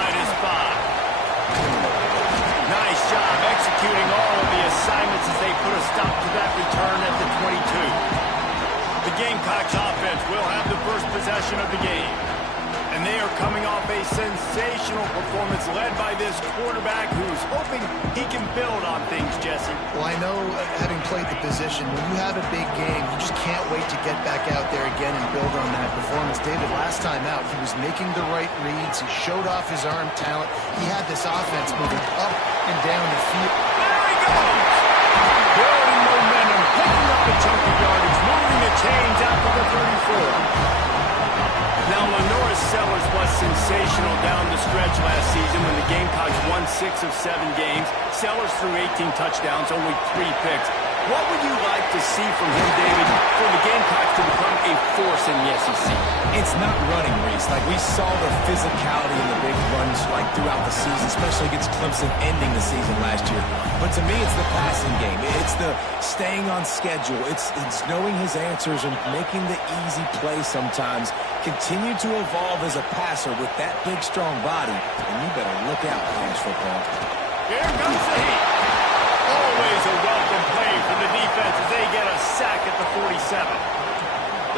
inside his 5. Nice job executing all of the assignments as they put a stop to that return at the 22. The Gamecocks offense will have the first possession of the game. And they are coming off a sensational performance led by this quarterback who's hoping he can build on things, Jesse. Well, I know, having played the position, when you have a big game, you just can't wait to get back out there again and build on that performance. David, last time out, he was making the right reads. He showed off his arm talent. He had this offense moving up and down the field. There he goes! Building momentum, picking up a chunk of yardage, moving the chains out to the 34. Now, Lenora Sellers was sensational down the stretch last season when the Gamecocks won 6 of 7 games. Sellers threw 18 touchdowns, only 3 picks. What would you like to see from him, David, for the Gamecocks to become a force in the SEC? It's not running, Reese. Like, we saw the physicality in the big runs like throughout the season, especially against Clemson ending the season last year. But to me, it's the passing game. It's the staying on schedule. It's knowing his answers and making the easy play sometimes. Continue to evolve as a passer with that big, strong body. And you better look out, college football. Here comes the heat. Always a welcome play for the defense as they get a sack at the 47.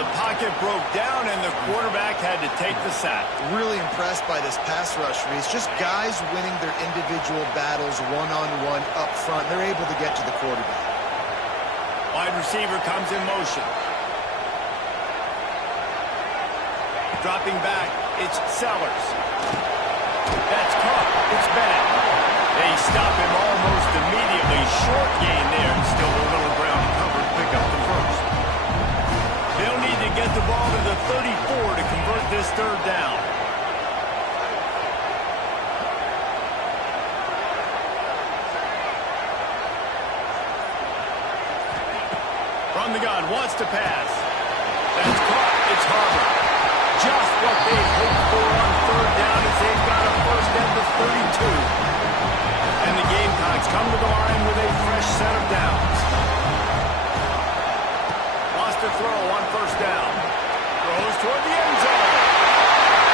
The pocket broke down and the quarterback had to take the sack. Really impressed by this pass rush, Reese. Just guys winning their individual battles one-on-one up front. They're able to get to the quarterback. Wide receiver comes in motion. Dropping back, it's Sellers. That's caught. It's bad. They stop him almost immediately. Short gain there, and still a little ground cover. Pick up the first. They'll need to get the ball to the 34 to convert this third down. From the gun, wants to pass. That's caught. It's Harvard. Just what they hoped for on third down as they've got a first at the 32. And the Gamecocks come to the line with a fresh set of downs. Lost a throw on first down. Throws toward the end zone.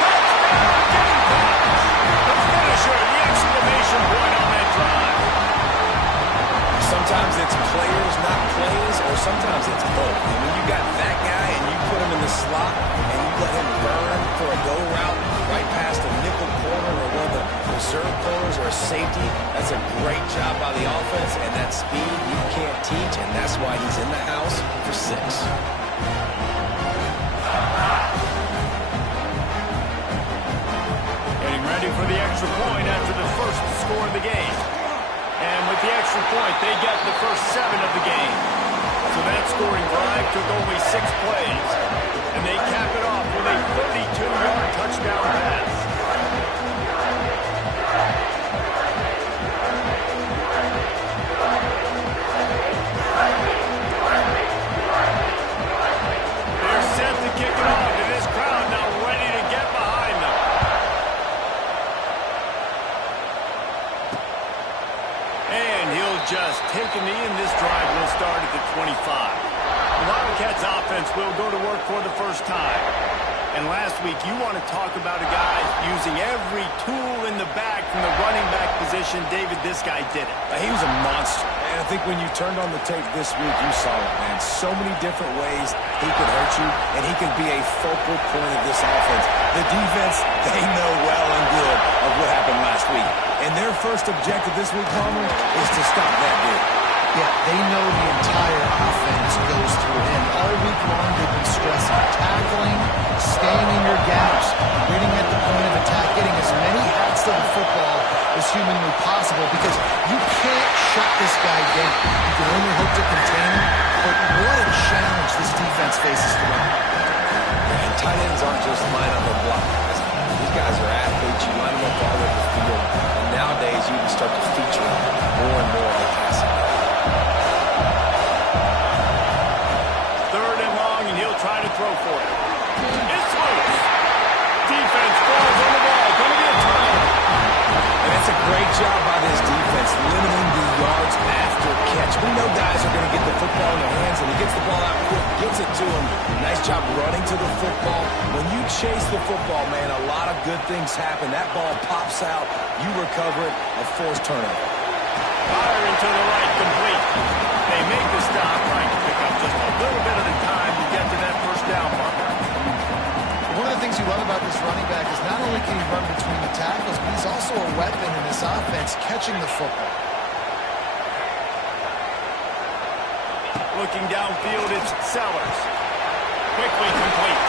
Touchdown, Gamecocks! The finisher, the exclamation point on that drive. Sometimes it's players, not plays, or sometimes it's both. And when you got that guy and you put him in the slot and you let him burn for a go route right past a nickel corner or one of the reserve corners or a safety, that's a great job by the offense, and that speed you can't teach, and that's why he's in the house for 6. Getting ready for the extra point after the first score of the game. And with the extra point, they get the first 7 of the game. So that scoring drive took only 6 plays. And they cap it off with a 32-yard touchdown pass. They're set to kick it off, and this crowd now ready to get behind them. And he'll just take a knee, and this drive will start at the 25. The Wildcats offense will go to work for the first time. And last week, you want to talk about a guy using every tool in the bag from the running back position. David, this guy did it. He was a monster. And I think when you turned on the tape this week, you saw it, man. So many different ways he could hurt you, and he could be a focal point of this offense. The defense, they know well and good of what happened last week. And their first objective this week, Palmer, is to stop that dude. Yeah, they know the entire offense goes through him. All week long, they've been stressing tackling, staying in your gaps, waiting at the point of attack, getting as many hats to the football as humanly possible, because you can't shut this guy down. You can only hope to contain him, but what a challenge this defense faces to run. And tight ends aren't just line up and block. These guys are athletes. You line them up all over the field. And nowadays, you can start to feature more and more in the passing. Third and long, and he'll try to throw for it. It's loose. Defense falls on the ball. Going to be a turnover. And it's a great job by this defense, limiting the yards after catch. We know guys are going to get the football in their hands, and he gets the ball out quick, gets it to him. Nice job running to the football. When you chase the football, man, a lot of good things happen. That ball pops out, you recover it, a forced turnover. Fire into the right, complete. They make the stop, trying to pick up just a little bit of the time to get to that first down marker. One of the things you love about this running back is not only can he run between the tackles, but he's also a weapon in this offense, catching the football. Looking downfield, it's Sellers. Quickly complete.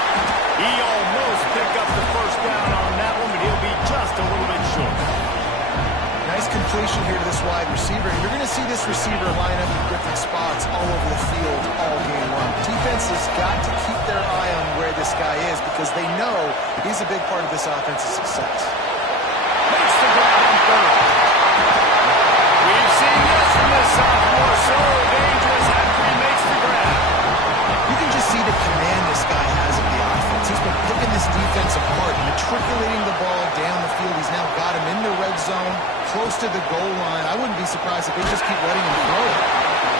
He almost picked up the first down on that one, but he'll be just a little bit short. Nice completion here to this wide receiver. You're going to see this receiver line up in different spots all over the field all game long. Defense has got to keep their eye on where this guy is because they know he's a big part of this offense's success. Makes the grab on third. We've seen this from this sophomore. So dangerous after he makes the grab. You can just see the command this guy has of the offense. He's been picking this defense apart, matriculating the ball down the field. He's now got him in the red zone, close to the goal line. I wouldn't be surprised if they just keep letting him throw it.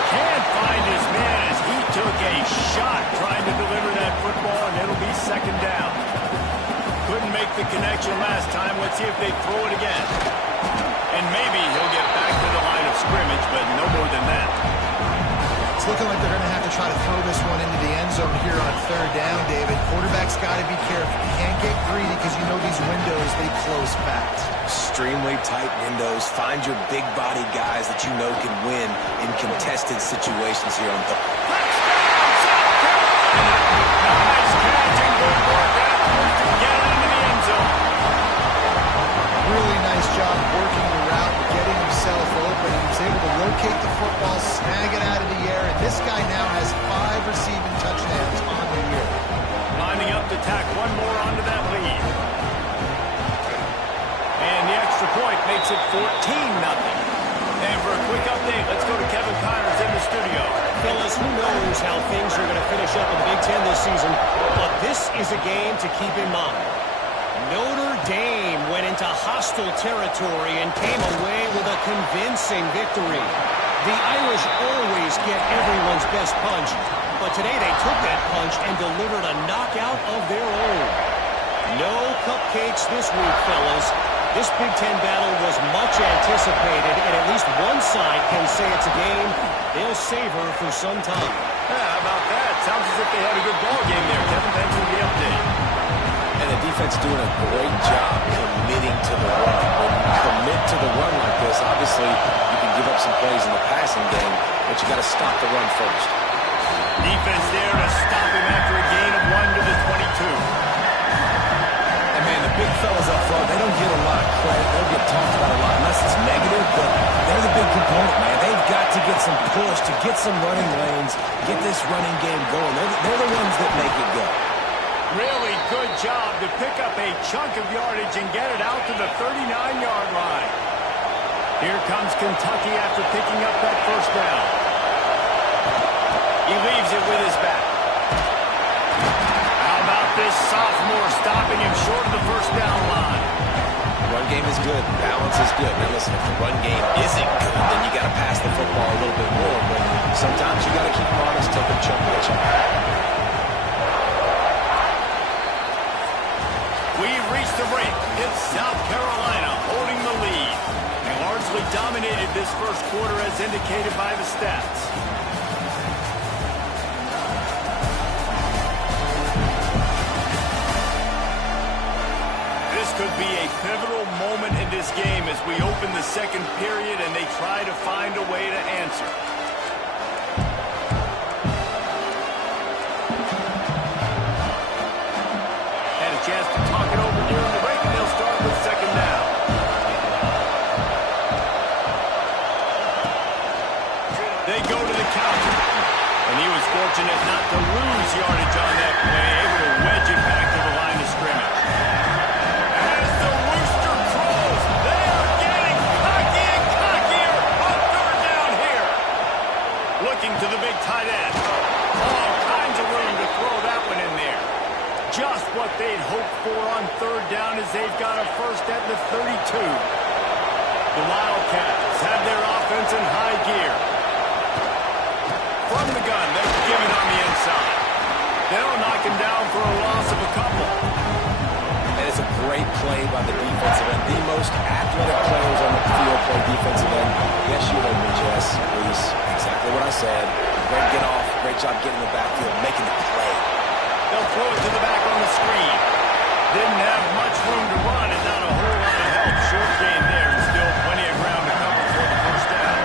Can't find his man as he took a shot trying to deliver that football, and it'll be second down. Couldn't make the connection last time. Let's see if they throw it again. And maybe he'll get back to the line of scrimmage, but no more than that. It's looking like they're going to have to try to throw this one into the end zone here on third down, David. Quarterback's got to be careful. You can't get greedy because you know these windows, they close fast. Extremely tight windows. Find your big body guys that you know can win in contested situations here on the... Touchdown, South Carolina! Nice catch and good work afterwards to get it into the end zone. Really nice job working the route and getting himself open. He was able to locate the football, snag it out of the air, and this guy now has 5 receiving touchdowns on the year. Lining up to tack one more onto that lead. And the extra point makes it 14-0. And for a quick update, let's go to Kevin Connors in the studio. Fellas, who knows how things are going to finish up in the Big Ten this season, but this is a game to keep in mind. Notre Dame went into hostile territory and came away with a convincing victory. The Irish always get everyone's best punch, but today they took that punch and delivered a knockout of their own. No cupcakes this week, fellas. This Big Ten battle was much anticipated, and at least one side can say it's a game they'll savor for some time. Yeah, how about that? Sounds as if they had a good ball game there, Kevin. Thanks for the update. And the defense doing a great job committing to the run. When you commit to the run like this, obviously you can give up some plays in the passing game, but you got to stop the run first. Defense there to stop him after a gain of 1 to the 22. And man, the big fellas up front, they don't get a lot of credit. They'll get talked about a lot unless it's negative, but they're the big component, man. They've got to get some push, to get some running lanes, get this running game going. They're the ones that make it go. Really good job to pick up a chunk of yardage and get it out to the 39-yard line. Here comes Kentucky after picking up that first down. He leaves it with his back. How about this sophomore stopping him short of the first down line? Run game is good. Balance is good. Now listen, if the run game isn't good, then you got to pass the football a little bit more. But sometimes you got to keep them honest, take a chunk by chunk. We've reached the break. It's South Carolina holding the lead. They largely dominated this first quarter as indicated by the stats. This could be a pivotal moment in this game as we open the second period and they try to find a way to answer. Chance to talk it over during the break, and they'll start with second down. They go to the counter, and he was fortunate not to lose yardage on that play, able to wedge it back to the line of scrimmage. As the rooster crows, they are getting cocky and cockier on third down here. Looking to the big tight end. All kinds of room to throw that one in there. Just what they'd hoped for on third down as they've got a first at the 32. The Wildcats have their offense in high They'll knock him down for a loss of a couple. And it's a great play by the defensive end. The most athletic players on the field play defensive end. Yes, you heard me, Jess. Reese, exactly what I said. Great get off. Great job getting in the backfield, making the play. They'll throw it to the back on the screen. Didn't have much room to run and not a whole lot of help. Short gain there and still plenty of ground to cover for the first down.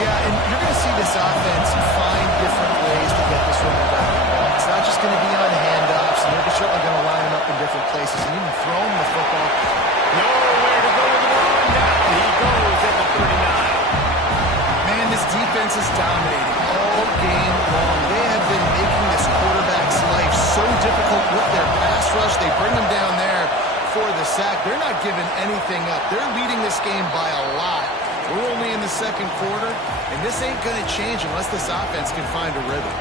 Yeah, and you're going to see this offense find different ways to get this running back the ball. It's not just going to be on handoffs, and they're certainly going to line him up in different places and even throw him the football. Nowhere to go with the run. Down he goes at the 39. Man, this defense is dominating all game long. They have been making this quarterback's life so difficult with their pass rush. They bring him down there for the sack. They're not giving anything up. They're leading this game by a lot. We're only in the second quarter, and this ain't going to change unless this offense can find a rhythm.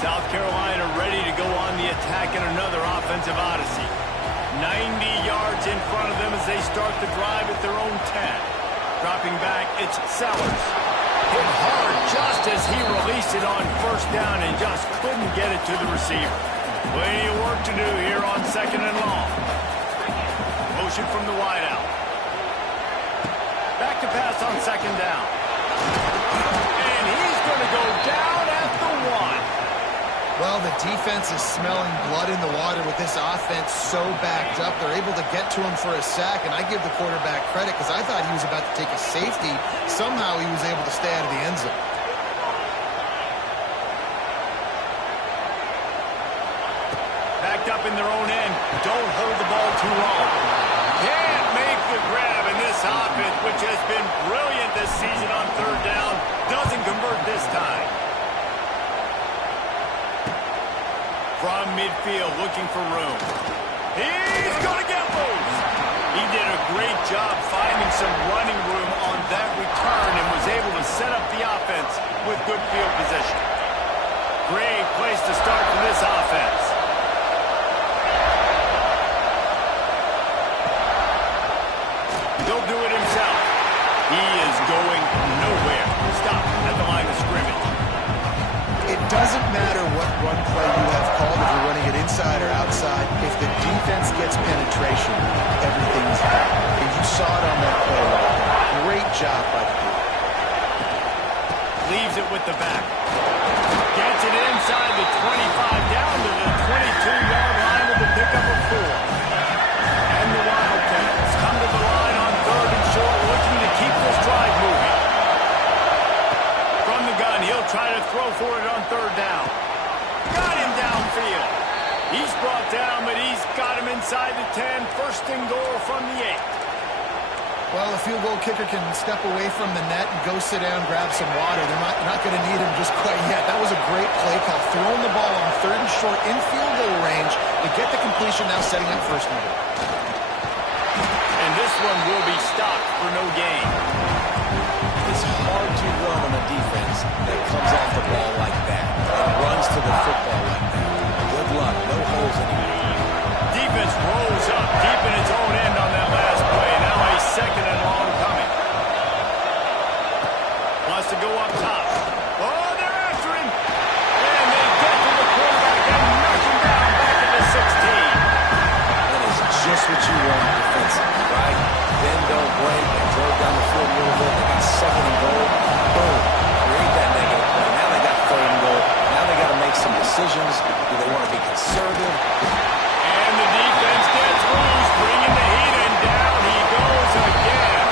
South Carolina ready to go on the attack in another offensive odyssey. 90 yards in front of them as they start the drive at their own 10. Dropping back, it's Sellers. Hit hard just as he released it on first down and just couldn't get it to the receiver. Plenty of work to do here on second and long. Motion from the wideout. Back to pass on second down. And he's going to go down at the 1. Well, the defense is smelling blood in the water with this offense so backed up. They're able to get to him for a sack, and I give the quarterback credit because I thought he was about to take a safety. Somehow he was able to stay out of the end zone. Backed up in their own end. Don't hold the ball too long. Can't make the grab, and this offense, which has been brilliant this season on third down, doesn't convert this time. From midfield, looking for room. He's going to get loose. He did a great job finding some running room on that return and was able to set up the offense with good field position. Great place to start for this offense. He'll do it himself. He is going nowhere. Stop at the line of scrimmage. It doesn't matter what run play you have called, if you're running it inside or outside. If the defense gets penetration, everything's out. And you saw it on that play right there. Great job by the defense. Leaves it with the back. Gets it inside the 25, down to the 22-yard line with the pickup of 4. And the Wildcats come to the line on third and short, looking to keep this drive moving. From the gun, he'll try to throw for it on third down. Got him downfield. He's brought down, but he's got him inside the 10. First and goal from the 8. Well, the field goal kicker can step away from the net and go sit down, grab some water. They're not going to need him just quite yet. That was a great play call. Throwing the ball on third and short in field goal range to get the completion, now setting up first and goal. And this one will be stopped for no gain. It's hard to run on a defense that comes off the ball like that and runs to the football like that. Good luck. No holes anywhere. Defense rolls up deep in its own end on that last play. Now a second and long coming. Wants to go up top. Oh, they're after him. And they get to the quarterback and knock him down back at the 16. That is just what you want defensively, right? Then don't break and drove down the field a little bit. They got second and goal. Boom. Create that negative play. Now they got third and goal. Now they got to make some decisions. Do they want to be conservative? And the defense gets loose, bringing the heat, and down he goes again.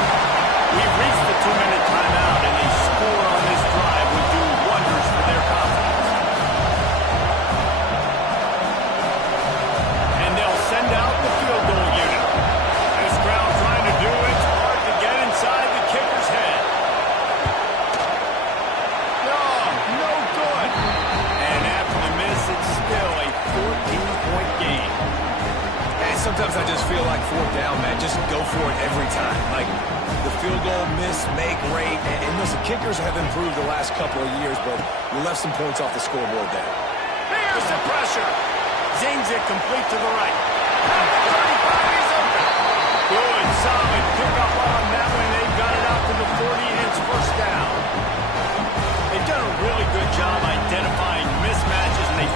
We've reached the 2-minute timeout, and a score on this drive would do wonders for their confidence. And they'll send out the field goal unit. This crowd trying to do its part to get inside the kicker's head. No good. And after the miss, it's still a 14-point game. And sometimes I just feel like fourth down, man. Just go for it every time. Like the field goal, miss, make, rate. And listen, kickers have improved the last couple of years, but we left some points off the scoreboard there. Here's the pressure. Zings it complete to the right. 35 is open. Good, solid pickup on that one. They've got it out to the 40, and it's first down. They've done a really good job identifying mismatches, and they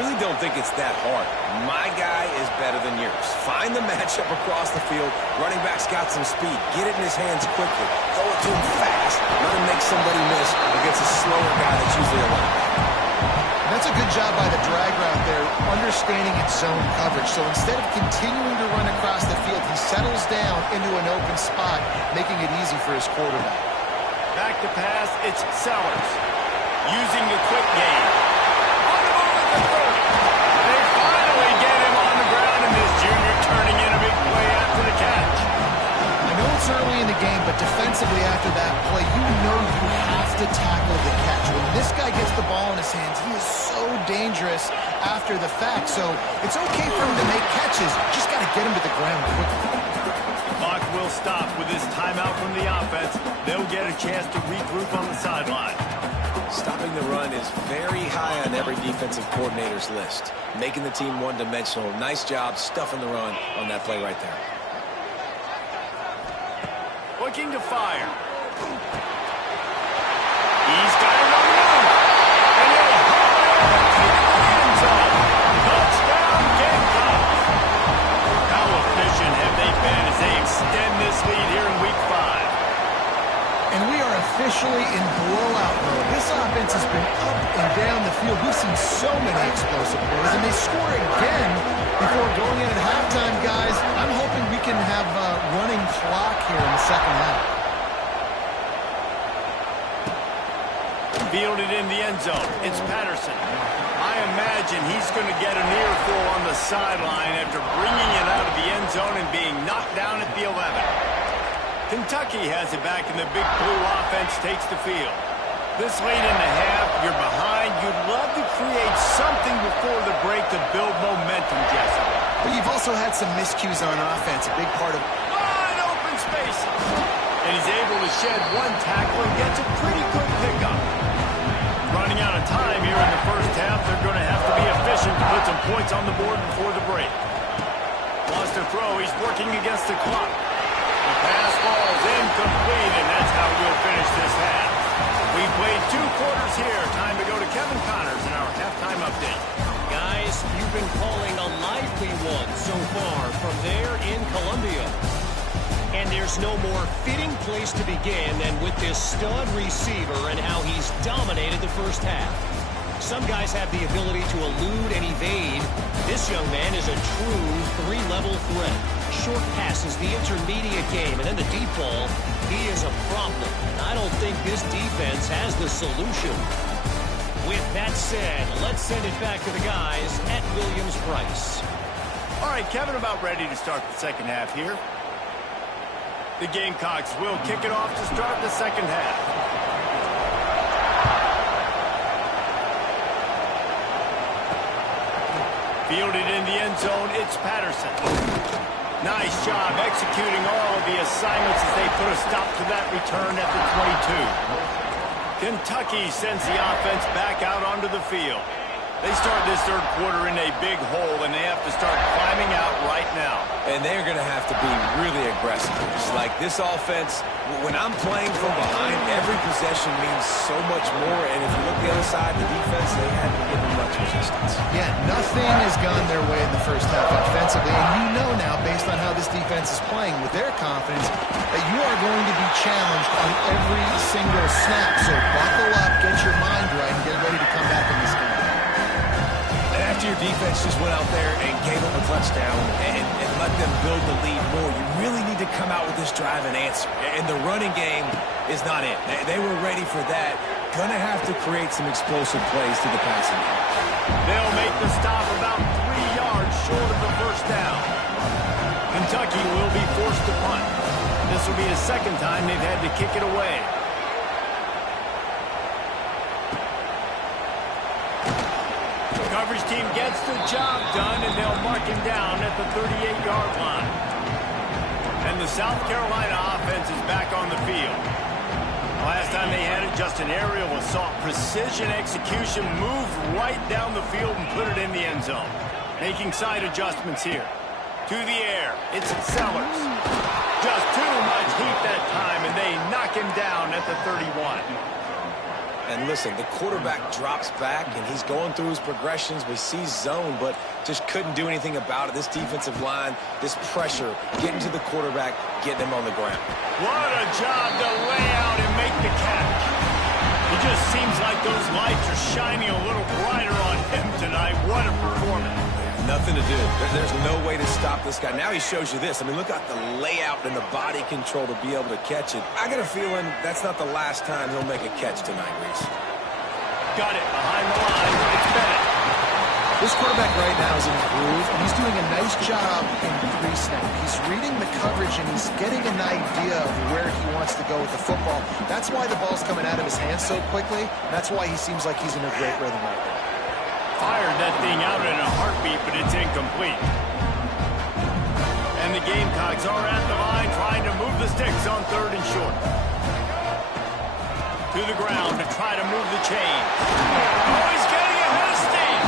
really don't think it's that hard. My guy is better than yours. Find the matchup across the field. Running back's got some speed. Get it in his hands quickly. Throw it to him fast. Let him make somebody miss against a slower guy that's usually a linebacker. That's a good job by the drag route there, understanding its zone coverage. So instead of continuing to run across the field, he settles down into an open spot, making it easy for his quarterback. Back to pass, it's Sellers. Using the quick game. On the move at the 30. They finally get him on the ground, and this junior turning in a big play after the catch. I know it's early in the game, but defensively after that play, you know you have to tackle the catch. When this guy gets the ball in his hands, he is so dangerous after the fact. So it's okay for him to make catches. Just got to get him to the ground quickly. Clock will stop with this timeout from the offense. They'll get a chance to regroup on the sideline. Stopping the run is very high on every defensive coordinator's list. Making the team one-dimensional. Nice job stuffing the run on that play right there. Looking to fire. He's got it on the move. And he'll take it to the end zone. Touchdown, Gamecocks. How efficient have they been as they extend this lead here in Week 5? And we are officially in blowout mode. This offense has been up and down the field. We've seen so many explosive plays, and they score again before going in at halftime, guys. I'm hoping we can have a running clock here in the second half. Fielded in the end zone. It's Patterson. I imagine he's going to get an earful on the sideline after bringing it out of the end zone and being knocked down at the 11. Kentucky has it back, and the Big Blue offense takes the field. This late in the half, you're behind. You'd love to create something before the break to build momentum, Jesse. But you've also had some miscues on offense, a big part of Wide open spaces. And he's able to shed one tackle and gets a pretty good pickup. Running out of time here in the first half, they're going to have to be efficient to put some points on the board before the break. Lost a throw. He's working against the clock. The pass falls incomplete, and that's how we'll finish this half. We played 2 quarters here. Time to go to Kevin Connors in our halftime update. Guys, you've been calling a lively one so far from there in Columbia. And there's no more fitting place to begin than with this stud receiver and how he's dominated the first half. Some guys have the ability to elude and evade. This young man is a true 3-level threat. Short passes, the intermediate game, and then the deep ball. He is a problem. And I don't think this defense has the solution. With that said, let's send it back to the guys at Williams-Brice. All right, Kevin, about ready to start the second half here. The Gamecocks will kick it off to start the second half. Fielded in the end zone, it's Patterson. Nice job executing all of the assignments as they put a stop to that return at the 22. Kentucky sends the offense back out onto the field. They start this third quarter in a big hole, and they have to start climbing out right now. And they're going to have to be really aggressive. It's like this offense, when I'm playing from behind, every possession means so much more. And if you look the other side, the defense, they haven't given much resistance. Yeah, nothing has gone their way in the first half offensively. And you know now, based on how this defense is playing with their confidence, that you are going to be challenged on every single snap. So buckle up, get your mind right, and get ready to come back in this game. After your defense just went out there and gave them a touchdown and let them build the lead more, you really need to come out with this drive and answer. And the running game is not it. They were ready for that. Going to have to create some explosive plays to the passing game. They'll make the stop about 3 yards short of the first down. Kentucky will be forced to punt. This will be the second time they've had to kick it away. Coverage team gets the job done, and they'll mark him down at the 38-yard line. And the South Carolina offense is back on the field. Last time they had it, just an aerial assault. Precision execution, move right down the field and put it in the end zone. Making side adjustments here. To the air, it's Sellers. Just too much heat that time, and they knock him down at the 31. And listen, the quarterback drops back, and he's going through his progressions. We see zone, but just couldn't do anything about it. This defensive line, this pressure, getting to the quarterback, getting him on the ground. What a job to lay out and make the catch. It just seems like those lights are shining a little brighter on him tonight. What a performance. Nothing to do. There's no way to stop this guy. Now he shows you this. I mean, look at the layout and the body control to be able to catch it. I got a feeling that's not the last time he'll make a catch tonight, Reese. Got it behind the line. It's Bennett. This quarterback right now is in a groove, and he's doing a nice job in pre-snap. He's reading the coverage, and he's getting an idea of where he wants to go with the football. That's why the ball's coming out of his hands so quickly. That's why he seems like he's in a great rhythm right now. Fired that thing out in a heartbeat, but it's incomplete. And the Gamecocks are at the line trying to move the sticks on 3rd and short. To the ground to try to move the chain. Oh, he's getting ahead of steam.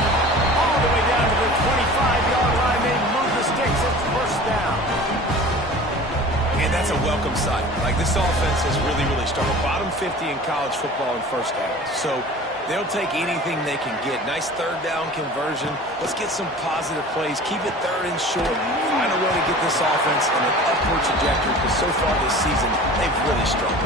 All the way down to the 25-yard line. They move the sticks. It's 1st down. And that's a welcome sight. Like, this offense has really struggled. Bottom 50 in college football in first down. So they'll take anything they can get. Nice 3rd down conversion. Let's get some positive plays. Keep it 3rd and short. Find a way to get this offense in an upward trajectory, because so far this season, they've really struggled.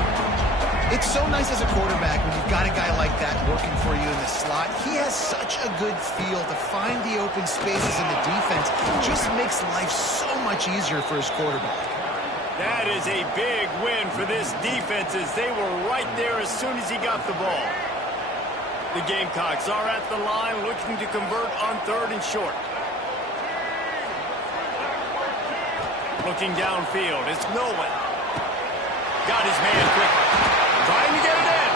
It's so nice as a quarterback when you've got a guy like that working for you in the slot. He has such a good feel to find the open spaces in the defense. It just makes life so much easier for his quarterback. That is a big win for this defense, as they were right there as soon as he got the ball. The Gamecocks are at the line looking to convert on 3rd and short. Looking downfield, it's Nolan. Got his man quickly. Trying to get it in.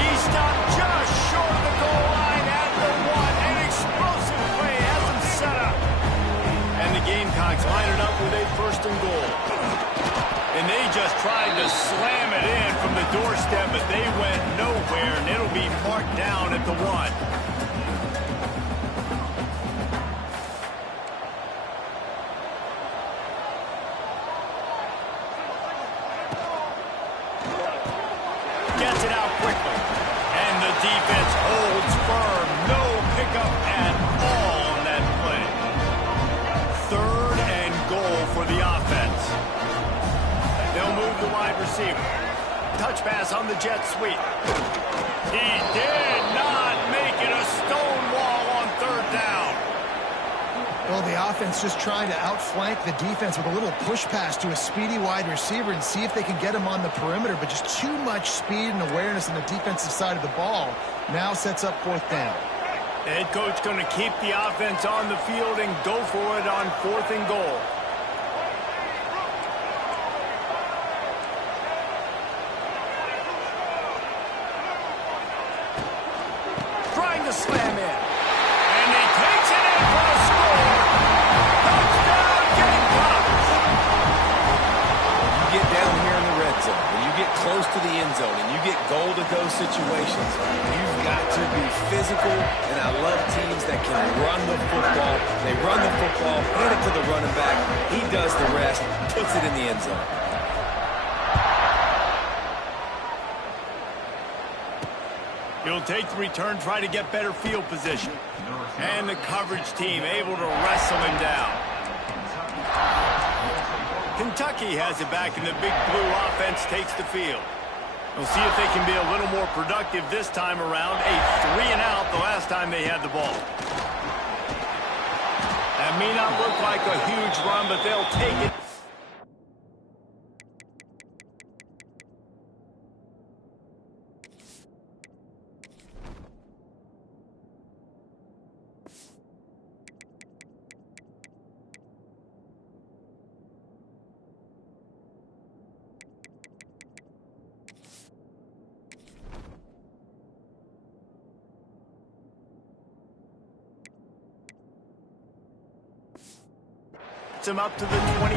He stopped just short of the goal line at the 1. An explosive play has him set up. And the Gamecocks line it up with a 1st and goal. And they just tried to slam it in from the doorstep, but they went nowhere, and it'll be marked down at the 1. Gets it out quickly. And the defense holds firm. No pickup at all on that play. 3rd and goal for the offense. They'll move the wide receiver. Touch pass on the jet sweep. He did not make it a stonewall on 3rd down. Well, the offense just trying to outflank the defense with a little push pass to a speedy wide receiver and see if they can get him on the perimeter, but just too much speed and awareness on the defensive side of the ball. Now sets up 4th down. The head coach going to keep the offense on the field and go for it on 4th and goal. Slam in. And he takes it in for a score. Touchdown, Gamecocks. You get down here in the red zone, when you get close to the end zone, and you get goal-to-go situations, you've got to be physical, and I love teams that can run the football. They run the football, hand it to the running back. He does the rest, puts it in the end zone. He'll take the return, try to get better field position. And the coverage team able to wrestle him down. Kentucky has it back, and the Big Blue offense takes the field. We'll see if they can be a little more productive this time around. A 3-and-out the last time they had the ball. That may not look like a huge run, but they'll take it. Him up to the 24.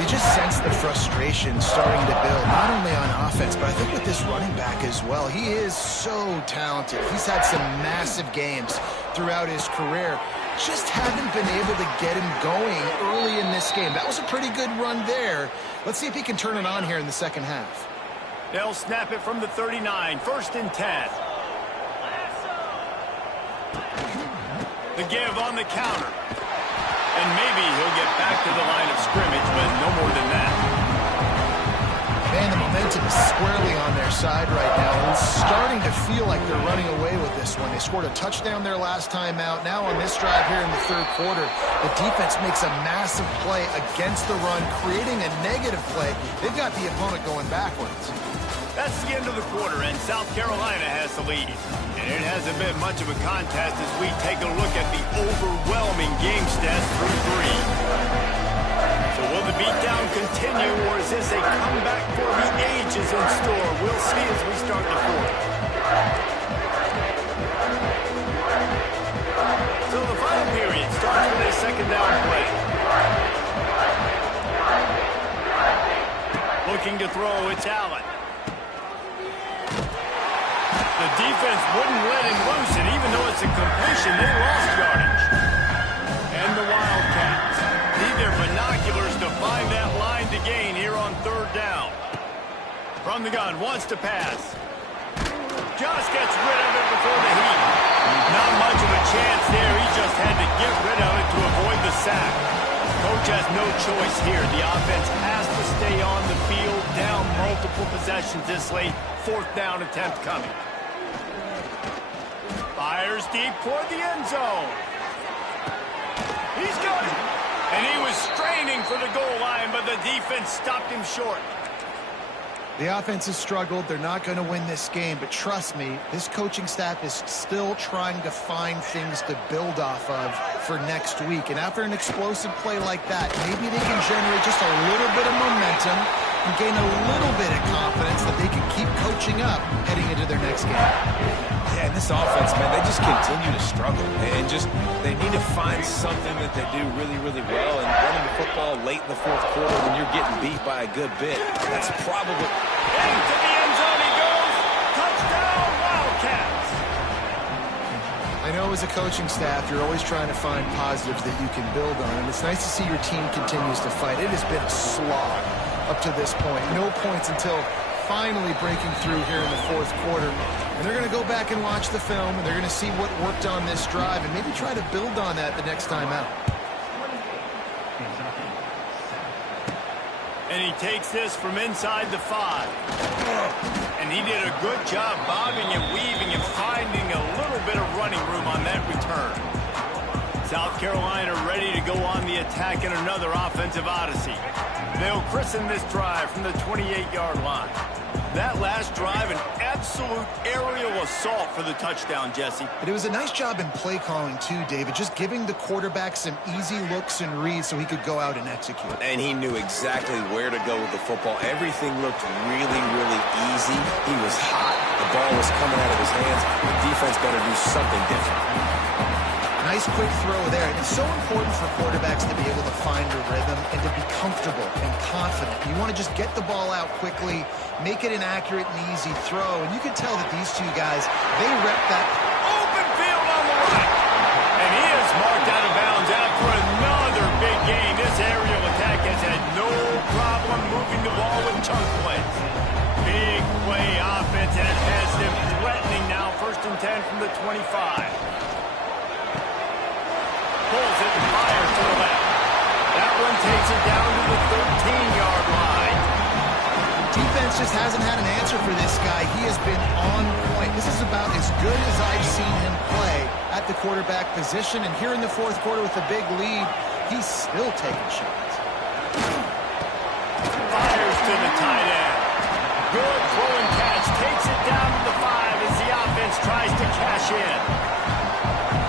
You just sense the frustration starting to build, not only on offense, but I think with this running back as well. He is so talented. He's had some massive games throughout his career. Just haven't been able to get him going early in this game. That was a pretty good run there. Let's see if he can turn it on here in the 2nd half. They'll snap it from the 39, 1st and 10. The give on the counter. And maybe he'll get back to the line of scrimmage, but no more than that. Man, the momentum is squarely on their side right now. It's starting to feel like they're running away with this one. They scored a touchdown their last time out. Now on this drive here in the 3rd quarter, the defense makes a massive play against the run, creating a negative play. They've got the opponent going backwards. That's the end of the quarter, and South Carolina has the lead. And it hasn't been much of a contest as we take a look at the overwhelming game stats through 3. So will the beatdown continue, or is this a comeback for the ages in store? We'll see as we start the 4th. So the final period starts with a 2nd down play. Looking to throw, it's Allen. The defense wouldn't let him loose, and even though it's a completion, they lost yardage. And the Wildcats need their binoculars to find that line to gain here on 3rd down. From the gun, wants to pass. Just gets rid of it before the heat. Not much of a chance there. He just had to get rid of it to avoid the sack. Coach has no choice here. The offense has to stay on the field, down multiple possessions this late. 4th down attempt coming. Fires deep toward the end zone. He's got it. And he was straining for the goal line, but the defense stopped him short. The offense has struggled. They're not going to win this game, but trust me, this coaching staff is still trying to find things to build off of for next week. And after an explosive play like that, maybe they can generate just a little bit of momentum and gain a little bit of confidence that they can keep coaching up heading into their next game. Yeah, and this offense, man, they just continue to struggle. And they need to find something that they do really, really well. And running the football late in the 4th quarter when you're getting beat by a good bit, that's probably... Into the end zone he goes. Touchdown, Wildcats. I know as a coaching staff, you're always trying to find positives that you can build on. And it's nice to see your team continues to fight. It has been a slog up to this point. No points until finally breaking through here in the 4th quarter. And they're going to go back and watch the film, and they're going to see what worked on this drive and maybe try to build on that the next time out. And he takes this from inside the 5. And he did a good job bobbing and weaving and finding a little bit of running room on that return. South Carolina ready to go on the attack in another offensive odyssey. They'll christen this drive from the 28-yard line. That last drive, an absolute aerial assault for the touchdown, Jesse. But it was a nice job in play calling, too, David, just giving the quarterback some easy looks and reads so he could go out and execute. And he knew exactly where to go with the football. Everything looked really, really easy. He was hot. The ball was coming out of his hands. The defense better do something different. Nice quick throw there. It's so important for quarterbacks to be able to find a rhythm and to be comfortable and confident. You want to just get the ball out quickly, make it an accurate and easy throw. And you can tell that these two guys, they rep that open field on the right. And he is marked out of bounds after another big gain. This aerial attack has had no problem moving the ball with chunk plays. Big play offense, and it has them threatening now. 1st and 10 from the 25. Pulls it and fires to the left. That one takes it down to the 13-yard line. Defense just hasn't had an answer for this guy. He has been on point. This is about as good as I've seen him play at the quarterback position. And here in the 4th quarter with a big lead, he's still taking shots. Fires to the tight end. Good throw and catch. Takes it down to the 5 as the offense tries to cash in.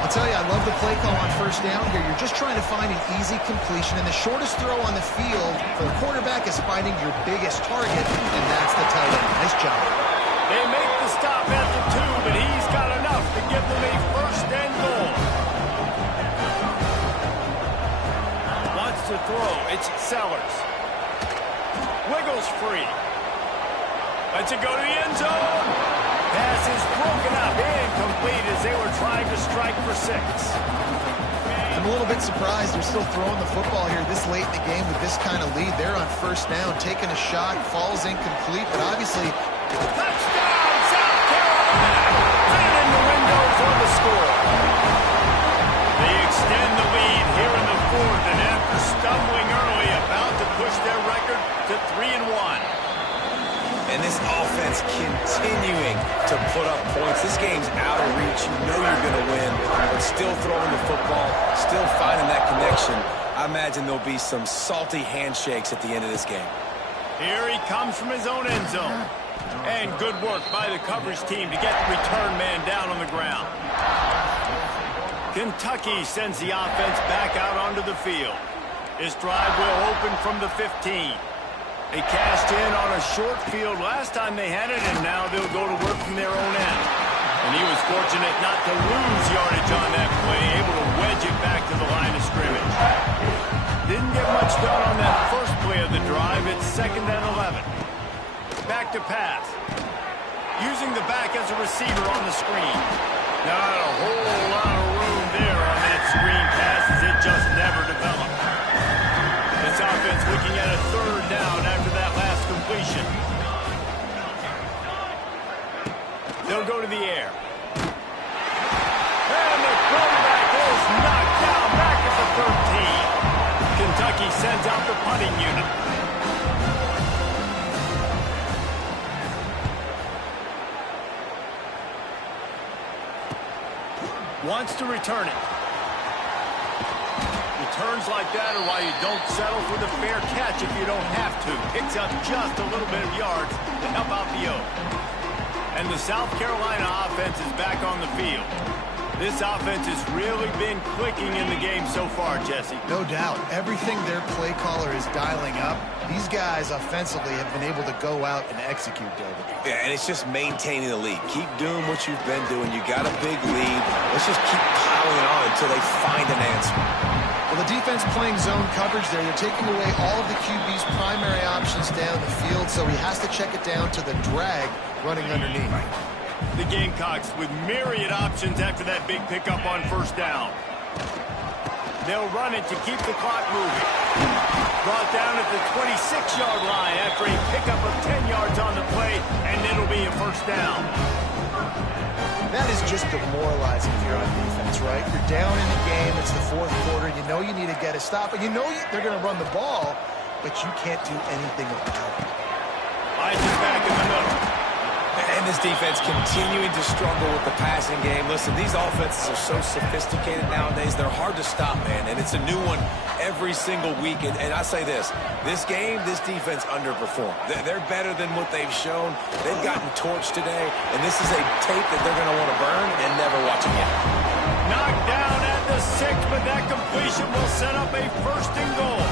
I'll tell you, I love the play call on 1st down here. You're just trying to find an easy completion, and the shortest throw on the field for the quarterback is finding your biggest target, and that's the tight end. Nice job. They make the stop at the 2, but he's got enough to give them a 1st and goal. Wants to throw. It's Sellers. Wiggles free. Lets it go to the end zone. Pass is broken up, incomplete as they were trying to strike for 6. I'm a little bit surprised they're still throwing the football here this late in the game with this kind of lead. They're on 1st down, taking a shot, falls incomplete, but obviously Touchdown, South Carolina! Put it in the window for the score. They extend the lead here in the fourth, and after stumbling early, about to push their record to 3-1. And this offense continuing to put up points. This game's out of reach. You know you're going to win, but still throwing the football, still finding that connection. I imagine there'll be some salty handshakes at the end of this game. Here he comes from his own end zone. And good work by the coverage team to get the return man down on the ground. Kentucky sends the offense back out onto the field. This drive will open from the 15. They cashed in on a short field last time they had it, and now they'll go to work from their own end. And he was fortunate not to lose yardage on that play, able to wedge it back to the line of scrimmage. Didn't get much done on that first play of the drive. It's 2nd and 11. Back to pass. Using the back as a receiver on the screen. Not a whole lot of room there on that screen pass, as it just never developed. This offense looking at a 3rd down after that last completion. They'll go to the air. And the quarterback is knocked down back at the 13. Kentucky sends out the punting unit. Wants to return it. Returns like that are why you don't settle for the fair catch if you don't have to. Picks up just a little bit of yards to help out the Oak. And the South Carolina offense is back on the field. This offense has really been clicking in the game so far, Jesse. No doubt. Everything their play caller is dialing up, these guys offensively have been able to go out and execute, David. Yeah, and it's just maintaining the lead. Keep doing what you've been doing. You got a big lead. Let's just keep piling on until they find an answer. Well, the defense playing zone coverage there. They're taking away all of the QB's primary options down the field, so he has to check it down to the drag running underneath. The Gamecocks with myriad options after that big pickup on 1st down. They'll run it to keep the clock moving. Brought down at the 26-yard line after a pickup of 10 yards on the play, and it'll be a 1st down. That is just demoralizing if you're on defense, right? You're down in the game. It's the 4th quarter. You know you need to get a stop, and you know they're going to run the ball, but you can't do anything about it. Eyes is back in the middle. And this defense continuing to struggle with the passing game. Listen, these offenses are so sophisticated nowadays. They're hard to stop, man. And it's a new one every single week. And I say this game, this defense underperformed. They're better than what they've shown. They've gotten torched today. And this is a tape that they're going to want to burn and never watch again. Knocked down at the 6, but that completion will set up a 1st and goal.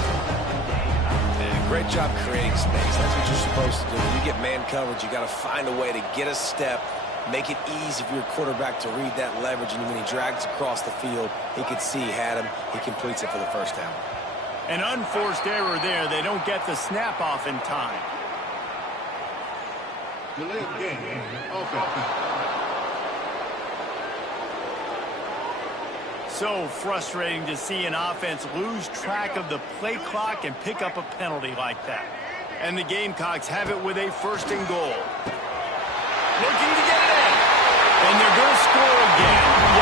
Great job creating space. That's what you're supposed to do. When you get man coverage, you got to find a way to get a step, make it easy for your quarterback to read that leverage, and when he drags across the field, he could see he had him. He completes it for the 1st down. An unforced error there. They don't get the snap off in time. Delayed game. Offense. So frustrating to see an offense lose track of the play clock and pick up a penalty like that. And the Gamecocks have it with a 1st and goal. Looking to get it in. And they're going to score again.